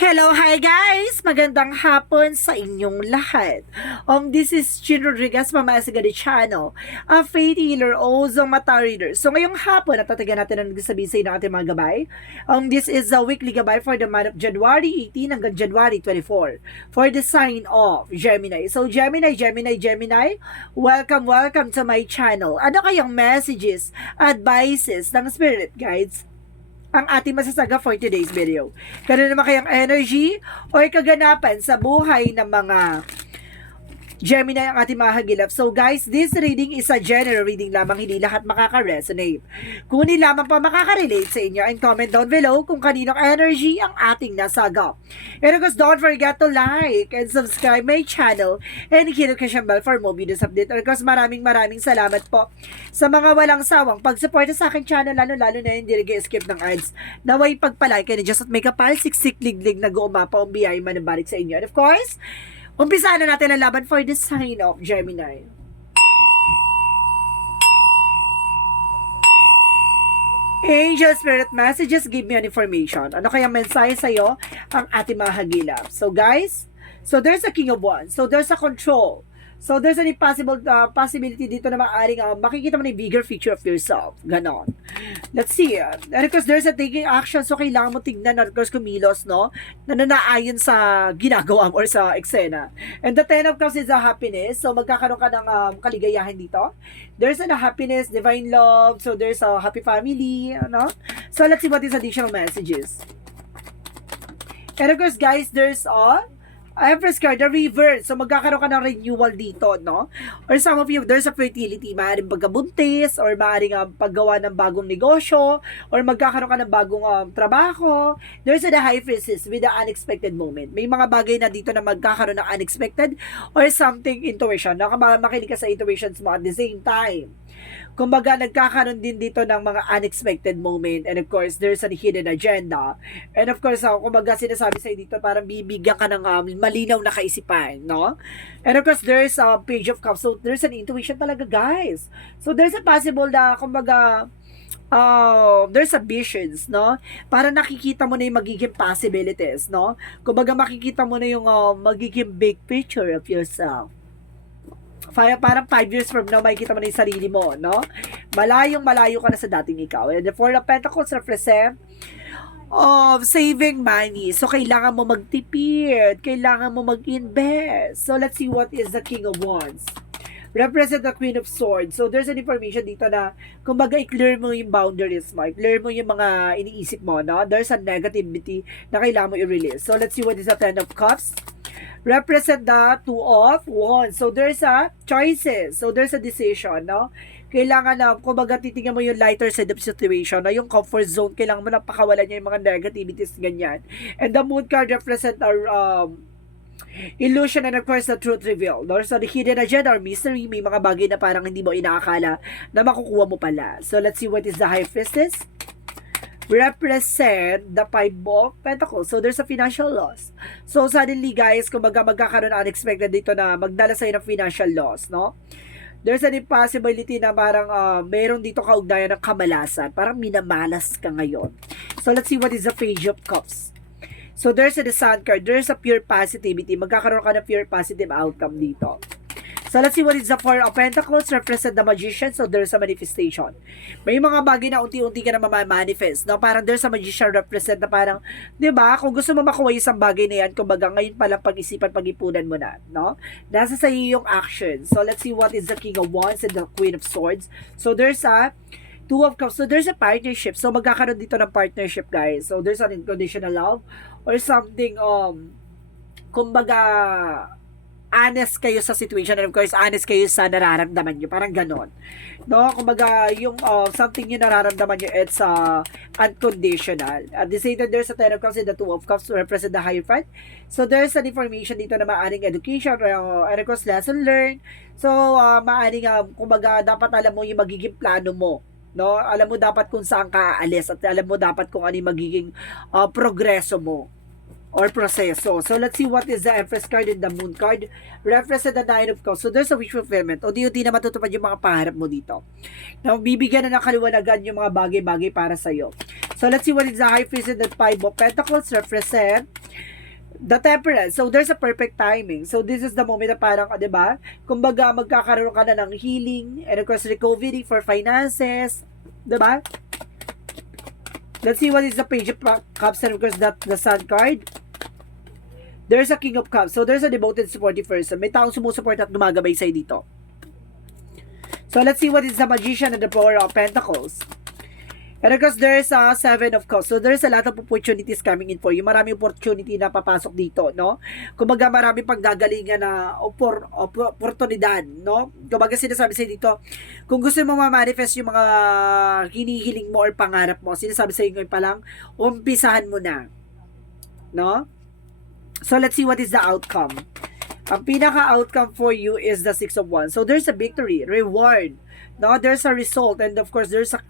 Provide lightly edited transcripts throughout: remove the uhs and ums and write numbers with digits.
Hello, hi guys! Magandang hapon sa inyong lahat. This is Chin Rodriguez, Mama Asigadi Channel, a faith healer, also mata reader. So ngayong hapon, natatagan natin ang nagsasabi sa ng ating mga gabay. This is a weekly gabay for the month of January 18 hanggang January 24 for the sign of Gemini. So Gemini, welcome to my channel. Ano kayang messages, advices ng spirit guides ang ating masasaga for today's video? Kano naman kayang energy or kaganapan sa buhay ng mga Gemini ang ating mga hagilap. So guys, this reading is a general reading lamang, hindi lahat makaka-resonate. Kung hindi lamang pa makaka-relate sa inyo, and comment down below kung kaninong energy ang ating nasaga. And of course, don't forget to like and subscribe my channel and hit the notification bell for more videos update. And of course, maraming salamat po sa mga walang sawang pag-support sa aking channel, lalo na hindi nag-skip ng ads. Naway pagpalike kayo just at may kapal, siksik, liglig, nag-uumapa, biyay manabalik sa inyo. And of course, umpisa na natin ang laban for the sign of Gemini. Angel Spirit Messages, give me an information. Ano kaya mensahe sa'yo ang ating mga hagilap? So guys, there's a King of Wands. So there's a control. So there's any possibility dito na maaaring makikita mo na yung bigger picture of yourself. Ganon. Let's see. And of course, there's a taking action. So kailangan mo tignan, of course, kumilos, no? Na nanaayon sa ginagawa mo or sa eksena. And the Ten of Cups is a happiness. So magkakaroon ka ng kaligayahan dito. There's a happiness, divine love. So there's a happy family, no? So let's see what is additional messages. And of course, guys, there's Empress card, the reverse. So, magkakaroon ka ng renewal dito, no? Or some of you, there's a fertility. Maaaring pagkabuntis, or maaaring paggawa ng bagong negosyo, or magkakaroon ka ng bagong trabaho. There's a high priestess with the unexpected moment. May mga bagay na dito na magkakaroon ng unexpected or something intuition. Makinig ka sa intuitions mo at the same time. Kumbaga, nagkakaroon din dito ng mga unexpected moment. And of course, there's a hidden agenda. And of course, kumbaga, sinasabi sa'yo dito, parang bibigyan ka ng malinaw na kaisipan, no? And of course, there's a Page of Cups. So, there's an intuition talaga, guys. So, there's a possible na, kumbaga, there's a visions, no? Para nakikita mo na yung magiging possibilities, no? Kumbaga, makikita mo na yung magiging big picture of yourself. Parang 5 years from now, makikita mo na yung sarili mo, no? Malayo ka na sa dating ikaw. And the Four of Pentacles represent of saving money. So, kailangan mo magtipid. Kailangan mo mag-invest. So, let's see what is the King of Wands. Represent the Queen of Swords. So, there's an information dito na, kumbaga, i-clear mo yung boundaries mo. I-clear mo yung mga iniisip mo, no? There's a negativity na kailangan mo i-release. So, let's see what is the Ten of Cups. Represent the Two of Wands. So, there's a choices. So, there's a decision, no? Kailangan na, kumbaga, titingnan mo yung lighter side of situation, na yung comfort zone, kailangan mo na pakawalan niya yung mga negativities, ganyan. And the Moon card represent our illusion and of course the truth reveal. There's a hidden agenda or mystery. May mga bagay na parang hindi mo inaakala na makukuha mo pala. So, let's see what is the High Priestess. Represent the Five of Pentacles. So, there's a financial loss. So, suddenly, guys, kumbaga magkakaroon na unexpected dito na magdala sa'yo ng financial loss, no? There's an impossibility na parang meron dito kaugnayan ng kamalasan. Parang minamalas ka ngayon. So, let's see what is the Page of Cups. So, there's a Sun card. There's a pure positivity. Magkakaroon ka ng pure positive outcome dito. So, let's see what is the Four of Pentacles. Represent the Magician. So, there's a manifestation. May mga bagay na unti-unti ka na mamamanifest. No? Parang there's a Magician represent na parang, di ba, kung gusto mo makuha isang bagay na yan, kumbaga ngayon pala pag-isipan, pag-ipunan mo na. No? Nasa sa iyo yung action. So, let's see what is the King of Wands and the Queen of Swords. So, there's a Two of Cups. So, there's a partnership. So, magkakaroon dito ng partnership, guys. So, there's an unconditional love or something, kumbaga, honest kayo sa situation and of course honest kayo sa nararamdaman nyo, parang ganon, no? Kumbaga yung something yung nararamdaman nyo, it's unconditional. At the same time, there's a Ten of Cups and the Two of Cups to represent the Hierophant. So there's an information dito na maaring education and of course lesson learned. So maaring kumbaga dapat alam mo yung magiging plano mo, no? Alam mo dapat kung saan ka aalis at alam mo dapat kung ano yung magiging progreso mo or proseso. So, let's see what is the Empress card and the Moon card. Represent the Nine of Cups. So, there's a wish fulfillment. Unti-unti na matutupad yung mga pangarap mo dito. Now, bibigyan na ng kaliwanagan yung mga bagay-bagay para sa'yo. So, let's see what is the High Priestess and the Five of Pentacles. Represent The Temperance. So, there's a perfect timing. So, this is the moment na parang, di ba? Kumbaga, magkakaroon ka na ng healing and of course, recovery for finances. Di ba? Let's see what is the Page of Cups and of course, the Sun card. There's a King of Cups. So, there's a devoted supportive person. May taong sumusuport at gumagabay sa'yo dito. So, let's see what is the Magician and the Four of Pentacles. And of course, there's a Seven of Cups. So, there's a lot of opportunities coming in for you. Maraming opportunity na papasok dito, no? Kumbaga, maraming paggagalingan na oportunidad, no? Kumbaga, sinasabi sa'yo dito, kung gusto mo ma-manifest yung mga hinihiling mo or pangarap mo, sinasabi sa'yo ngayon pa lang, umpisahan mo na, no? So, let's see what is the outcome. Ang pinaka-outcome for you is the Six of Wands. So, there's a victory, reward, no? There's a result, and of course, there's a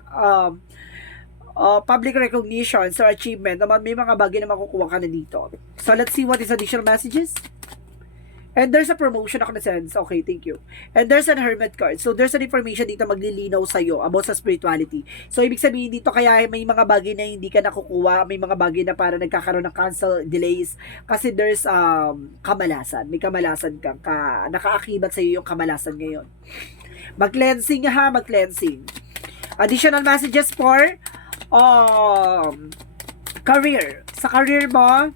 public recognition or achievement. May mga bagay na makukuha ka na dito. So, let's see what is additional messages. And there's a promotion ako na sense. Okay, thank you. And there's an Hermit card. So, there's an information dito maglilinaw sa'yo about sa spirituality. So, ibig sabihin dito, kaya may mga bagay na hindi ka nakukuha, may mga bagay na para nagkakaroon ng cancel, delays, kasi there's kamalasan. May kamalasan kang nakaakibat sa'yo yung kamalasan ngayon. Mag-cleansing ha, mag-cleansing. Additional messages for career. Sa career mo,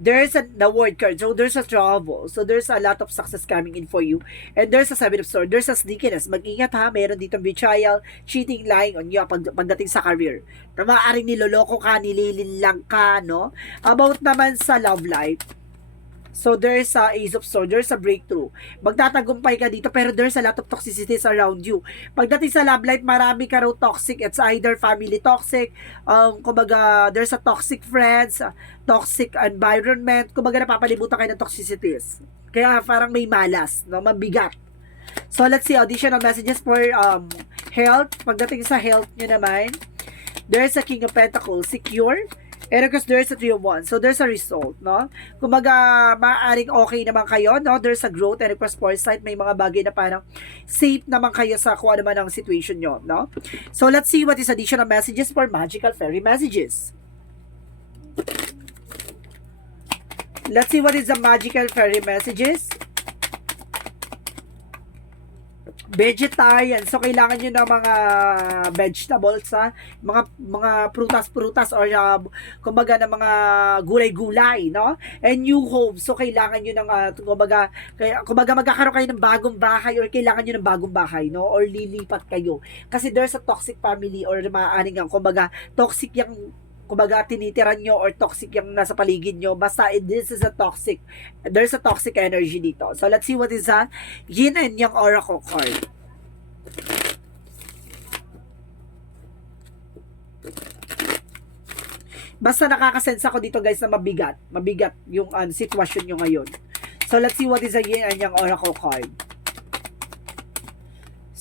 there's the word card. So, there's a trouble. So, there's a lot of success coming in for you. And there's a Seven of Swords. There's a sneakiness. Mag-ingat ha. Meron dito betrayal, cheating, lying on you pagdating sa career. Na maaaring niloloko ka, nililinlang ka, no? About naman sa love life. So, there's a Ace of Swords. There's a breakthrough. Magtatagumpay ka dito, pero there's a lot of toxicities around you. Pagdating sa love life, marami ka raw toxic. It's either family toxic, kumbaga, there's a toxic friends, toxic environment. Kumbaga, napapalibutan kayo ng toxicities. Kaya parang may malas, no? Mabigat. So, let's see, additional messages for health. Pagdating sa health nyo naman, there's a King of Pentacles, secure. And of course, there's a Three of Wands. So, there's a result, no? Kumbaga, maaaring okay naman kayo, no? There's a growth and of course, foresight. May mga bagay na parang safe naman kayo sa kung ano man ang situation nyo, no? So, let's see what is additional messages for magical fairy messages. Let's see what is the magical fairy messages. Vegetarian. So, kailangan nyo ng mga vegetables, ha? Mga prutas-prutas or kumbaga ng mga gulay-gulay, no? And new home. So, kailangan nyo ng, kumbaga magkakaroon kayo ng bagong bahay or kailangan nyo ng bagong bahay, no? Or lilipat kayo. Kasi there's a toxic family or maaaring ang, kumbaga, toxic yung kumbaga tinitiran nyo or toxic yung nasa paligid nyo. Basta this is a toxic. There's a toxic energy dito. So, let's see what is a Yin and Yang Oracle card. Basta nakakasense ako dito guys na mabigat. Mabigat yung sitwasyon nyo ngayon. So, let's see what is a Yin and Yang Oracle card.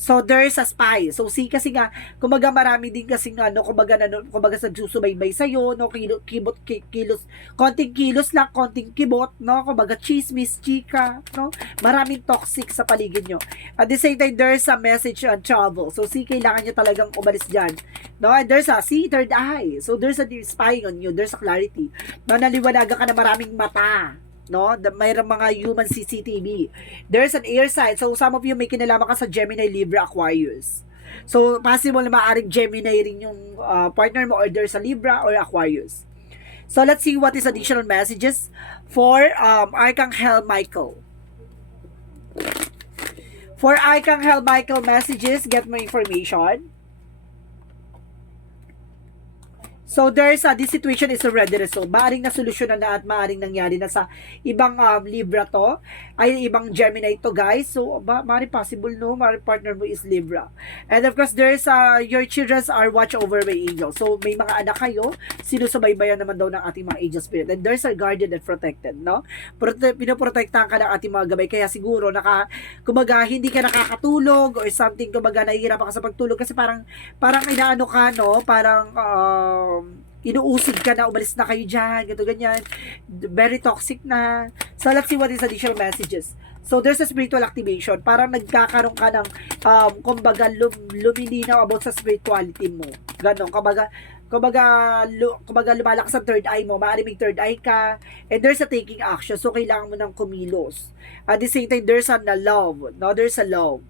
So, there's a spy. So, kasi nga, kumbaga marami din kasi nga, no, kumbaga nagsusubaybay sa'yo, no, kilos, konting kilos lang, konting kibot, no, kumbaga chismis, chika, no, maraming toxic sa paligid nyo. At the same time, there's a message on travel. So, kailangan nyo talagang umalis dyan. No, and there's a, third eye. So, there's a spying on you. There's a clarity. No, naliwanagan ka na maraming mata. No, mayroong mga human CCTV. There's an air sign. So, some of you may kinalaman ka sa Gemini, Libra, Aquarius. So, possible na maaaring Gemini rin yung partner mo or there's a Libra or Aquarius. So, let's see what is additional messages for Archangel Michael. For Archangel Michael messages, get more information. So, this situation is already resolved. Maaring nasolusyonan na at maaring nangyari na sa ibang Libra to, ay ibang Gemini to guys. So, maaring possible no, maaring partner mo is Libra. And of course, there's your children are watched over by angels. So, may mga anak kayo, sinusubaybayan naman daw ng ating mga angel spirit. And there's a guardian and protected, no? Pinoprotektahan ka ng ating mga gabay. Kaya siguro, kumbaga, hindi ka nakakatulog or something, kumbaga, nahihirapan ka sa pagtulog kasi parang inaano ka, no? Parang, inuusig ka na, umalis na kayo dyan, ganito, ganyan. Very toxic na. So, let's see what is additional messages. So, there's a spiritual activation. Parang nagkakaroon ka ng, kumbaga, lumilinaw about sa spirituality mo. Ganon. Kumbaga, kumbaga lumalakas ang third eye mo, maaaring may third eye ka, and there's a taking action, so kailangan mo ng kumilos. At the same time, there's a love, no? There's a love.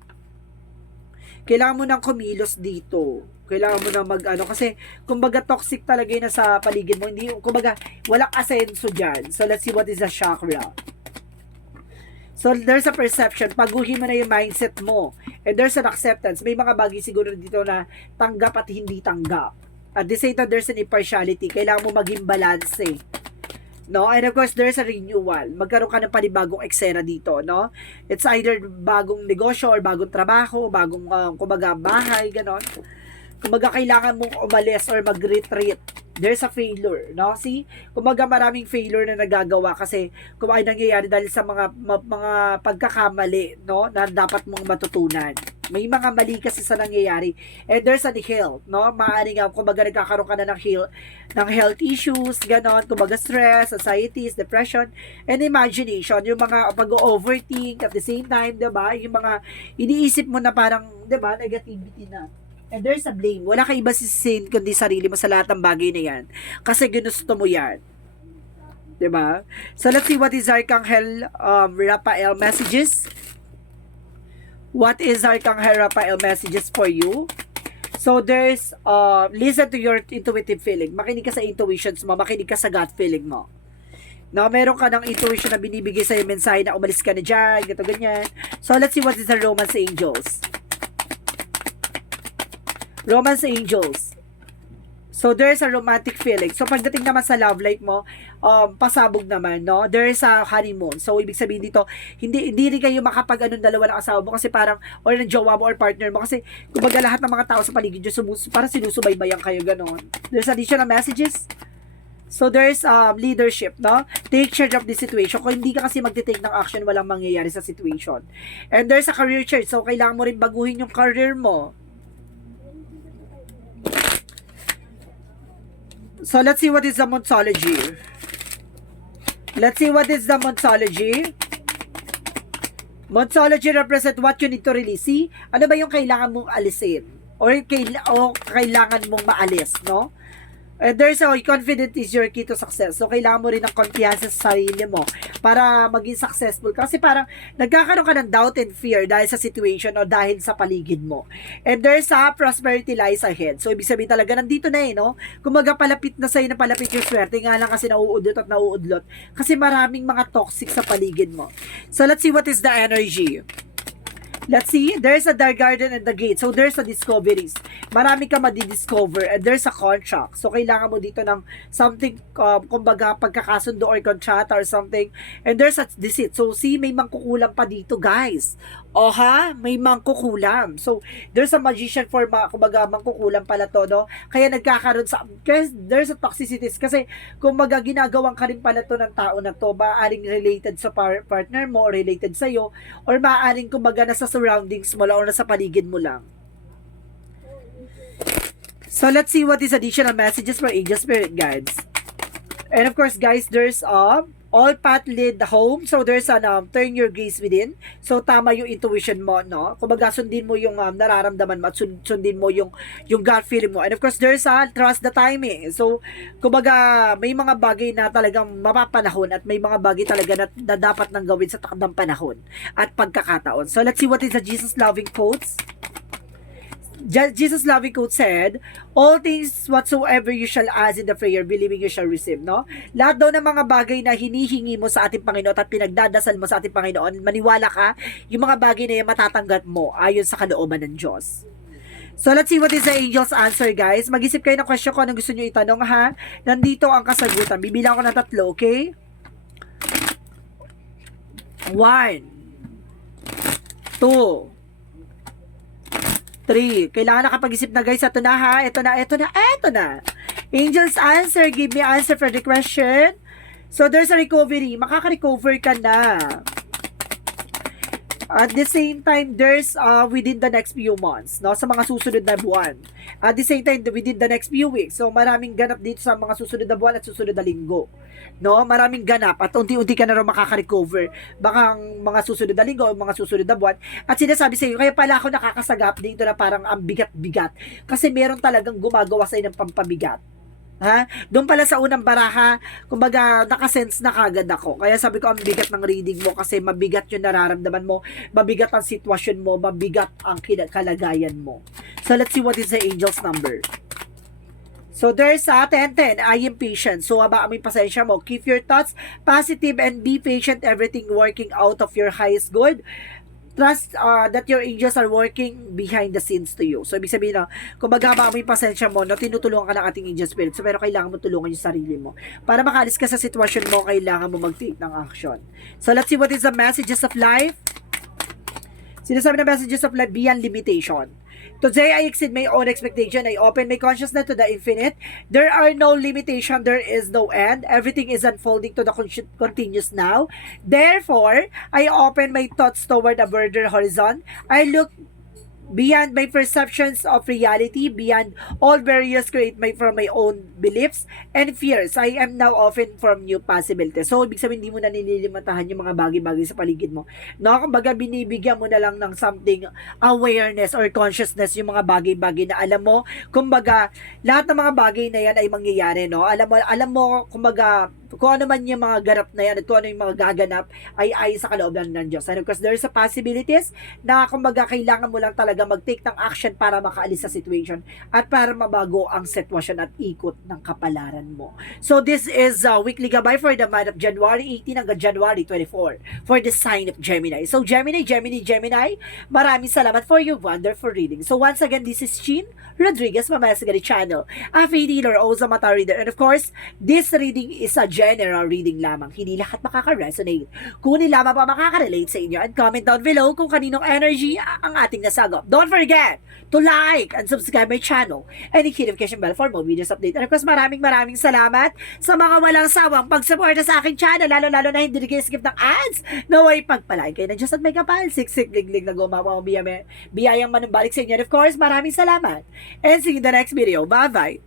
Kailangan mo ng kumilos dito. Kailangan mo na kasi kumbaga toxic talaga yun na sa paligid mo, hindi, kumbaga, walang asenso dyan. So, let's see what is the chakra. So, there's a perception. Paguhin mo na yung mindset mo. And there's an acceptance. May mga bagay siguro dito na tanggap at hindi tanggap. At the same time, there's an impartiality. Kailangan mo maging balance eh. No? And of course, there's a renewal. Magkaroon ka ng panibagong eksena dito, no? It's either bagong negosyo or bagong trabaho, bagong, kumbaga, bahay, ganon. Kumbaga, kailangan mong umalis or mag-retreat. There's a failure, no? See? Kumbaga, maraming failure na nagagawa kasi kung ay nangyayari dahil sa mga pagkakamali, no? Na dapat mong matutunan. May mga mali kasi sa nangyayari. And there's an health, no? Maaaring kumbaga, nagkakaroon ka na ng health issues, ganon. Kumbaga, stress, anxieties, depression, and imagination. Yung mga pag-overthink at the same time, diba? Yung mga iniisip mo na parang, diba? Negativity na. And there's a blame. Wala ka iba sisisin kundi sarili mo sa lahat ng bagay na yan. Kasi ginusto mo yan. Diba? So, let's see what is Archangel Raphael messages. What is Archangel Raphael messages for you? So, there's, listen to your intuitive feeling. Makinig ka sa intuitions mo. Makinig ka sa gut feeling mo. No, meron ka ng intuition na binibigay sa'yo mensahe na umalis ka na dyan, ganito, ganyan. So, let's see what is the Romance Angels. Romance Angels. So, there's a romantic feeling. So, pagdating naman sa love life mo, pasabog naman, no? There's a honeymoon. So, ibig sabihin dito, hindi rin kayo makapag-anong dalawa ng asawa mo kasi parang, or ng jowa mo or partner mo kasi, kumbaga lahat ng mga tao sa paligid nyo, parang sinusubaybayan kayo, ganon. There's additional messages. So, there's leadership, no? Take charge of the situation. Kung hindi ka kasi magte-take ng action, walang mangyayari sa situation. And there's a career change. So, kailangan mo rin baguhin yung career mo. So, let's see what is the Monsology. Let's see what is the Monsology. Monsology represent what you need to release. See? Ano ba yung kailangan mong alisin? Or kailangan mong maalis, no? There's a confidence is your key to success. So, kailangan mo rin ng kumpiyansa sa sarili mo para maging successful. Kasi parang nagkakaroon ka ng doubt and fear dahil sa situation o dahil sa paligid mo. And there's a prosperity lies ahead. So, ibig sabihin talaga, nandito na no? Kumaga palapit na sa'yo na palapit yung swerte. Nga lang kasi nauudlot at nauudlot. Kasi maraming mga toxic sa paligid mo. So, let's see what is the energy. Let's see, there's a dark garden and the gate. So, there's a discoveries. Marami ka madidiscover and there's a contract. So, kailangan mo dito ng something, kumbaga, pagkakasundo or kontrata or something. And there's a deceit. So, see, may mangkukulam pa dito, guys. O ha? May mangkukulam. So, there's a magician for, kumbaga, mangkukulam pala to, no? Kaya nagkakaroon kasi there's a toxicities. Kasi, kumbaga, ginagawang ka rin pala to ng tao na to. Maaaring related sa partner mo or related sa'yo. Or maaaring, kumbaga, nasa surroundings mo lang o nasa paligid mo lang. So, let's see what is additional messages for angel spirit guides. And of course, guys, there's all path lead home. So, there's turn your gaze within. So, tama yung intuition mo, no? Kumbaga, sundin mo yung nararamdaman mo at sundin mo yung gut feeling mo. And of course, there's trust the timing. So, kumbaga, may mga bagay na talagang mapapanahon at may mga bagay talaga na dapat nang gawin sa takdang panahon at pagkakataon. So, let's see what is the Jesus loving quotes. Jesus loving quote said, all things whatsoever you shall ask in the prayer, believing you shall receive, no? Lahat daw ng mga bagay na hinihingi mo sa ating Panginoon at pinagdadasal mo sa ating Panginoon, maniwala ka, yung mga bagay na yan matatanggap mo ayon sa kalooban ng Diyos. So, let's see what is the angel's answer, guys. Mag-isip kayo ng question kung anong gusto nyo itanong, ha? Nandito ang kasagutan. Bibilang ko ng 3, okay? 1, 2, 3. Kailangan nakapag-isip na, guys. Ito na, ha? Ito na. Angel's answer. Give me answer for the question. So, there's a recovery. Makaka-recover ka na. At the same time, there's within the next few months, no, sa mga susunod na buwan. At the same time, within the next few weeks. So, maraming ganap dito sa mga susunod na buwan at susunod na linggo. No, maraming ganap at unti-unti ka na rin makaka-recover. Baka ang mga susunod na linggo, mga susunod na buwan. At sinasabi sa iyo, kaya pala ako nakakasagap dito na parang ang bigat-bigat. Kasi meron talagang gumagawa sa iyo ng pampabigat. Ha? Doon pala sa unang baraha, kumbaga nakasense na kagad ako. Kaya sabi ko ang bigat ng reading mo kasi mabigat yung nararamdaman mo, mabigat ang sitwasyon mo, mabigat ang kalagayan mo. So let's see what is the angel's number. So there's 10-10, I am patient. So haba aming pasensya mo. Keep your thoughts positive and be patient. Everything working out of your highest good. Trust that your angels are working behind the scenes to you. So, ibig sabihin na, kung maghaba mo yung pasensya mo, no, tinutulungan ka ng ating angel spirit. So, pero kailangan mo tulungan yung sarili mo. Para makalis ka sa sitwasyon mo, kailangan mo mag-take ng action. So, let's see what is the messages of life. Sinasabi na messages of life beyond limitation. Today, I exceed my own expectation. I open my consciousness to the infinite. There are no limitation. There is no end. Everything is unfolding to the continuous now. Therefore, I open my thoughts toward a broader horizon. I look beyond my perceptions of reality, beyond all barriers created from my own beliefs and fears. I am now open from new possibilities. So, ibig sabihin, hindi mo na nililimatahan yung mga bagay-bagay sa paligid mo. No, kumbaga, binibigyan mo na lang ng something awareness or consciousness yung mga bagay-bagay na alam mo, kumbaga, lahat ng mga bagay na yan ay mangyayari, no? Alam mo, kumbaga, kung ano man yung mga ganap na yan at kung ano yung mga gaganap ay sa kalooban ng Diyos. And of course, there's a possibilities na kumbaga kailangan mo lang talaga mag-take ng action para makaalis sa situation at para mabago ang sitwasyon at ikot ng kapalaran mo. So this is weekly gabay for the month of January 18 hanggang January 24 for the sign of Gemini. So Gemini, maraming salamat for your wonderful reading. So once again, this is Chin Rodriguez, Mamaya Sagari Channel, a faith healer, also mata reader. And of course, this reading is a general reading lamang. Hindi lahat makaka-resonate. Kunin lamang pa makaka-relate sa inyo and comment down below kung kaninong energy ang ating nasagap. Don't forget to like and subscribe my channel and hit notification bell for more videos update. And of course, maraming salamat sa mga walang sawang pagsuporta sa aking channel, lalo na hindi kayo skip ng ads. Naway pagpalain kayo na Diyos at may kapal. Siksik liglig na gumawa biyayang manumbalik sa inyo. And of course, maraming salamat. And see you in the next video. Bye-bye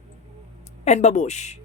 and babush.